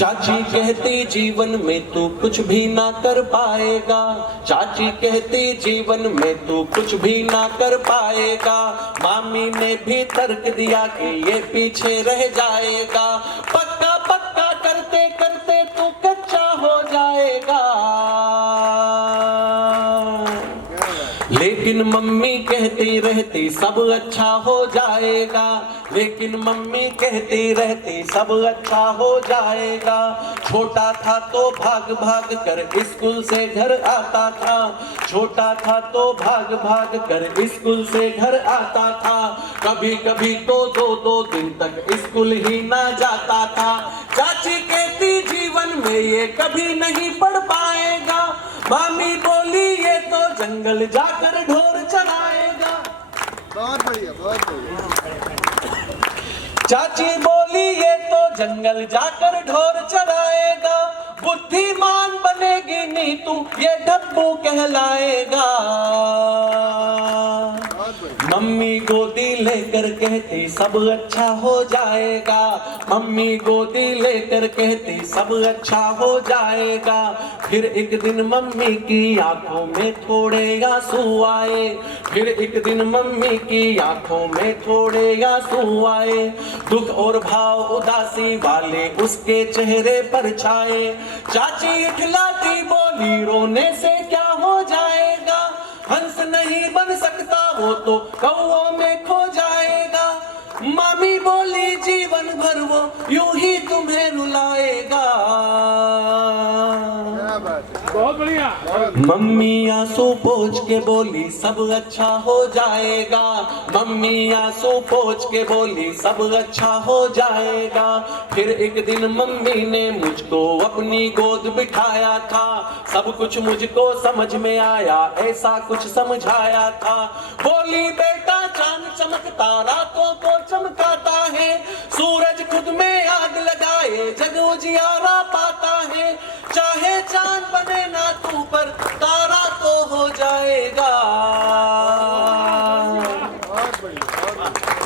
चाची कहती जीवन में तू कुछ भी ना कर पाएगा, चाची कहती जीवन में तू कुछ भी ना कर पाएगा। मामी ने भी तर्क दिया कि ये पीछे रह जाएगा, पक्का पक्का करते करते तू कच्चा हो जाएगा। लेकिन मम्मी कहती रहती सब अच्छा हो जाएगा, लेकिन मम्मी कहती रहती सब अच्छा हो जाएगा। छोटा था तो भाग भाग कर स्कूल से घर आता था, छोटा था तो भाग भाग कर स्कूल से घर आता था। कभी कभी तो दो दिन तक स्कूल ही ना जाता था। चाची कहती जीवन में ये कभी नहीं पढ़ पाएगा, मामी बोली ये तो जंगल जाकर ढोर चलाएगा। बहुत बढ़िया, बहुत बढ़िया। चाची बोली ये तो जंगल जाकर ढोर चलाएगा, बुद्धिमान बनेगी नी तू ये डब्बू कहलाएगा। मम्मी गोदी लेकर कहती सब अच्छा हो जाएगा, मम्मी गोदी लेकर कहती सब अच्छा हो जाएगा। फिर एक दिन मम्मी की आंखों में थोड़े आंसू आए, फिर एक दिन मम्मी की आंखों में थोड़े आंसू आए। दुख और भाव उदासी वाले उसके चेहरे पर छाए। चाची इखलाती बोली रोने से क्या हो जाएगा, हंस नहीं बन सकता वो तो कौओं में खो जाएगा। मामी बोली जीवन भर वो यूं ही तुम्हें रुलाएगा। बहुत बढ़िया। मम्मी आंसू पोंछ के बोली सब अच्छा हो जाएगा, मम्मी आंसू पोंछ के बोली सब अच्छा हो जाएगा। फिर एक दिन मम्मी ने मुझको अपनी गोद बिठाया था, सब कुछ मुझको समझ में आया ऐसा कुछ समझाया था। बोली बेटा चांद चमकता रातों को चमकाता है, सूरज खुद में आग लगाए जग उजियारा पाता है। चाहे चांद बने ना तू पर तारा तो हो जाएगा।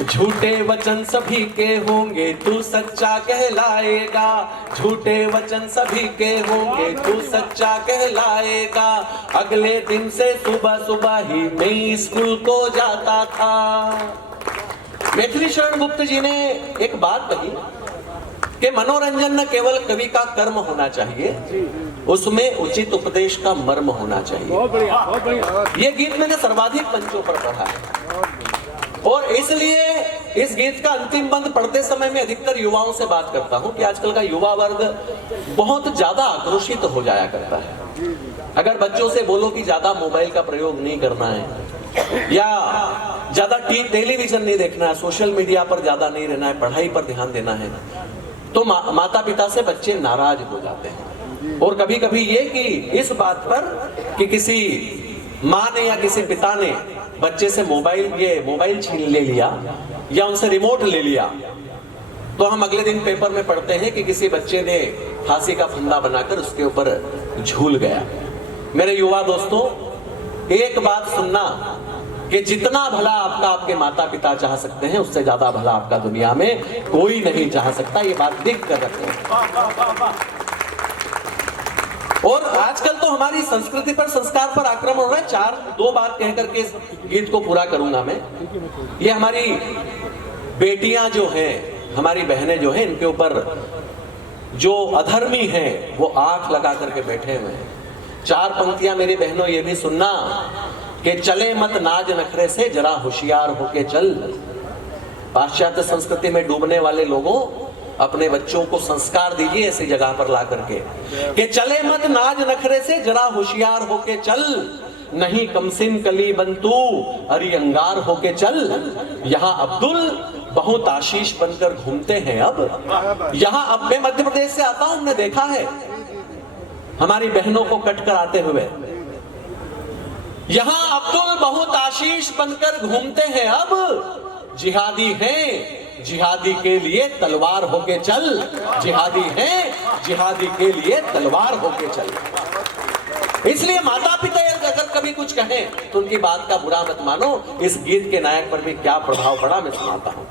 झूठे वचन सभी के होंगे तू सच्चा कहलाएगा, झूठे वचन सभी के होंगे तू सच्चा कहलाएगा। अगले दिन से सुबह सुबह ही मैं स्कूल को जाता था। मैथिली शरण गुप्त जी ने एक बात कही कि मनोरंजन न केवल कवि का कर्म होना चाहिए, उसमें उचित उपदेश का मर्म होना चाहिए। बहुत बढ़िया, बहुत बढ़िया। ये गीत मैंने सर्वाधिक मंचों पर पढ़ा है और इसलिए इस गीत का अंतिम बंद पढ़ते समय मैं अधिकतर युवाओं से बात करता हूं कि आजकल का युवा वर्ग बहुत ज्यादा आक्रोशित हो जाया करता है। अगर बच्चों से बोलो कि ज्यादा मोबाइल का प्रयोग नहीं करना है या ज्यादा टेलीविजन नहीं देखना है, सोशल मीडिया पर ज्यादा नहीं रहना है, पढ़ाई पर ध्यान देना है, तो माता पिता से बच्चे नाराज हो जाते हैं। और कभी कभी ये कि इस बात पर कि किसी माँ ने या किसी पिता ने बच्चे से मोबाइल छीन ले लिया या उनसे रिमोट ले लिया, तो हम अगले दिन पेपर में पढ़ते हैं कि किसी बच्चे ने फांसी का फंदा बनाकर उसके ऊपर झूल गया। मेरे युवा दोस्तों, एक बात सुनना कि जितना भला आपका आपके माता पिता चाह सकते हैं, उससे ज्यादा भला आपका दुनिया में कोई नहीं चाह सकता। ये बात लिख कर रखें। और आजकल तो हमारी संस्कृति पर, संस्कार पर आक्रमण हो रहा है। दो बात कहकर के इस गीत को पूरा करूंगा मैं। ये हमारी बेटियां जो हैं, हमारी बहनें जो हैं, इनके ऊपर जो अधर्मी हैं वो आंख लगा करके बैठे हुए हैं। चार पंक्तियां मेरी बहनों ये भी सुनना कि चले मत नाज नखरे से जरा होशियार होके चल। पाश्चात्य संस्कृति में डूबने वाले लोगों, अपने बच्चों को संस्कार दीजिए ऐसी जगह पर ला करके कि चले मत नाज नखरे से जरा होशियार होके चल, नहीं कमसिन कली बंतू अरि अंगार होके चल। यहाँ अब्दुल बहुत आशीष बनकर घूमते हैं। अब यहाँ, अब मैं मध्य प्रदेश से आता हूं, हमने देखा है हमारी बहनों को कट कर आते हुए। यहाँ अब्दुल बहुत आशीष बनकर घूमते हैं। अब जिहादी हैं, जिहादी के लिए तलवार होके चल, जिहादी हैं, जिहादी के लिए तलवार होके चल। इसलिए माता पिता अगर कभी कुछ कहें तो उनकी बात का बुरा मत मानो। इस गीत के नायक पर भी क्या प्रभाव पड़ा मैं सुनाता हूँ।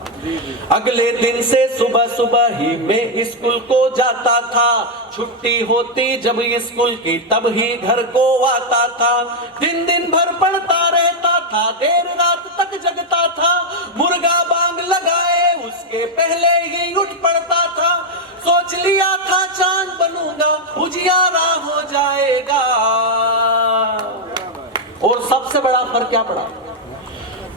अगले दिन से सुबह सुबह ही मैं स्कूल को जाता था, छुट्टी होती जब स्कूल की तब ही घर को आता था। दिन दिन भर पढ़ता रहता था, देर रात तक जगता था, मुर्गा बांग लगाए उसके पहले ही उठ पड़ता था। सोच लिया था चांद बनूंगा, उजियारा हो जाएगा। और सबसे बड़ा फर्क क्या पड़ा,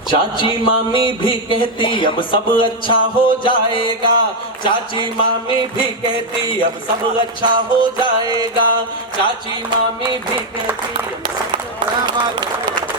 चाची मामी भी कहती अब सब अच्छा हो जाएगा। चाची मामी भी कहती अब सब अच्छा हो जाएगा। चाची मामी भी कहती अब सब क्या बात है।